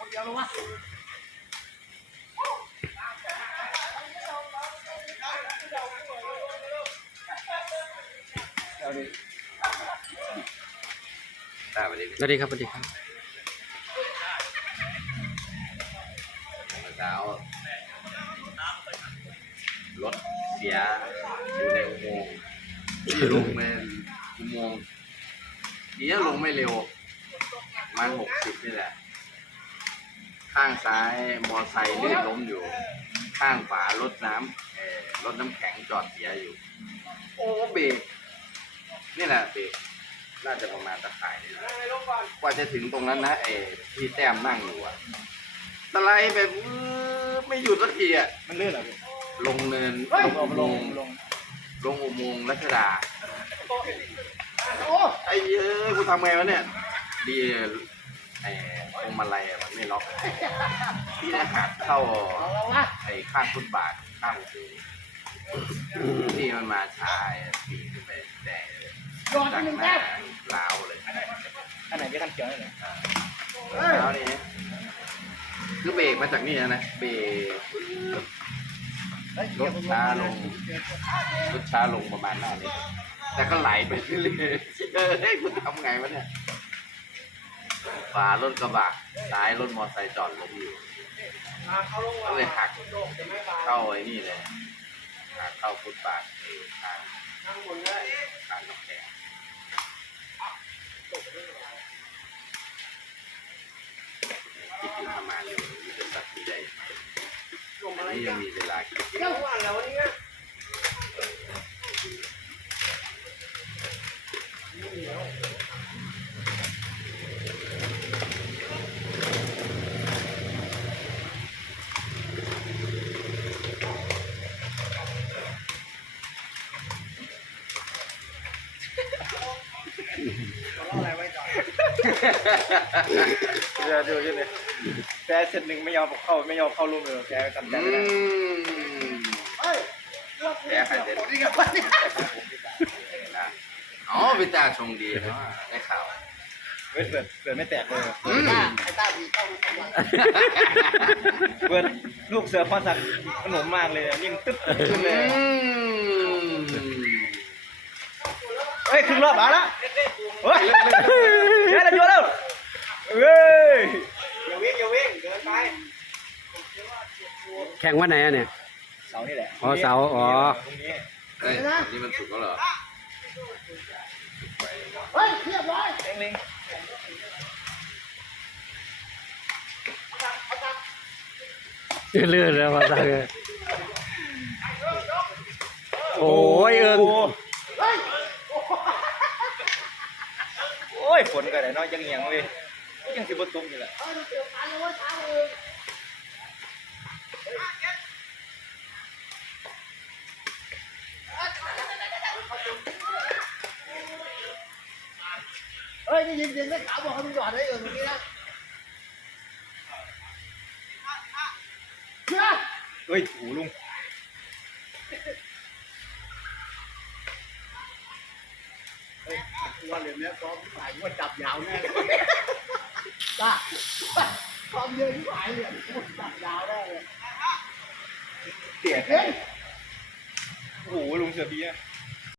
คนเดียวเลยวะเอาดิตาไปดิสวัสดีครับสวัสดีครับเช้ารถเสียอยู่ในอุโมงค์ที่ลงในอุโมงค์ทีนี้ลงไม่เร็วประมันหกสิบนี่แหละ ข้างซ้ายมอไซค์ลื่นล้มอยู่ ข้างขวารถน้ำเอ่อรถน้ำแข็งจอดเสียอยู่ โอ้เบรกนี่แหละเบรกน่าจะประมาณตะข่ายนี่แหละกว่าจะถึงตรงนั้นนะเออที่แต้มนั่งอยู่อะตะไลแบบอื้อไม่หยุดสักทีอะมันลื่นเหรอพี่ลงเนินลลงงลลงงลงลงอุโมงค์รัชดา โอ้ไอ้เอ้ยกูทำไงวะเนี่ย ดี ไอ้พวงมาลัยอะมันไม่ล็อกพี่ได้หักเข้าเอาละวะไอ้ข้างฟุตบาทข้างอูที่มันมาช้าไอ้ปีนขึ้นไปแดงเลยโดนจากที่หนึ่งหน้าแต้มล้าวเลยอันไหนพี่คันเขียวนี่เหรอแล้วนี่คือเบรกมาจากนี่นะนะเบรกเฮ้ยรถช้าลงรถช้าลงประมาณหน้านี้แต่ก็ไหลไปเรื่อยๆเออเฮ้ยคุณทำไงวะเนี่ย ขวารถกระบะซ้ายรถมอเตอร์ไซค์จอดล้มอยู่ก็เลยหักเข้าไอ้นี่เลยหักเข้าฟุตบาทไอ้ทางทางน้ำแข็งคิดอยู่ประมาณอยู่มันจะตัดที่ได้อันนี้ยังมีเวลาคิด อะไรไว้ก่อนเดี๋ยวดูกันเลยแกเสร็จหนึ่งไม่ยอมเข้าไม่ยอมเข้าร่วมเลยแกทำใจอืไม่ได้เฮ้ยแพ้ใครเด็ดอ๋อพี่ตาชงดีเนาะได้ข่าวเว้ยเปิดเปิดไม่แตกเลยอืมไอ้ตาดีเข้าทุกเปิดลูกเสือพอสักขนมมากเลยนิ่มตึ๊บขึ้นเลย อืม เฮ้ยครึ่งรอบมาแล้วเฮ้ยแค่ละจัวแล้วเฮ้ยอย่าวิ่งอย่าวิ่งเดินไปแข่งวันไหนอะเนี่ย เสานี่แหละอ๋อเสาอ๋อ ตรงนี้เฮ้ยนี่มันสุกแล้วเหรอเฮ้ยเรียบร้อยเล็งเล็งเลื่อนแล้วมาตั้งเลยโอ้ยเอิง เฮ้ย โอ้ ยฝนกันเลยเนาะยังเงียงเลยยังสิบตุ้มอยู่แหละเฮ้ยเกี่ยวกันแล้วว่าเช้าเองเฮ้ยนี่ยิงยิงได้ขาวบอกเขาดูหยอดได้เออเมื่อกี้นะเชื่อเฮ้ยโอ้ลุง ฮ้ยตัวเหลี่ยมเนี้ยซ้อมที่ฝ่ายว่าจับยาวแน่เลยจ้าซ้อมเยอะที่ฝ่ายเหลี่ยมว่าจับยาวแน่เลยเตี่ยเฮ้ยโอ้โหลุงเสือเบียร์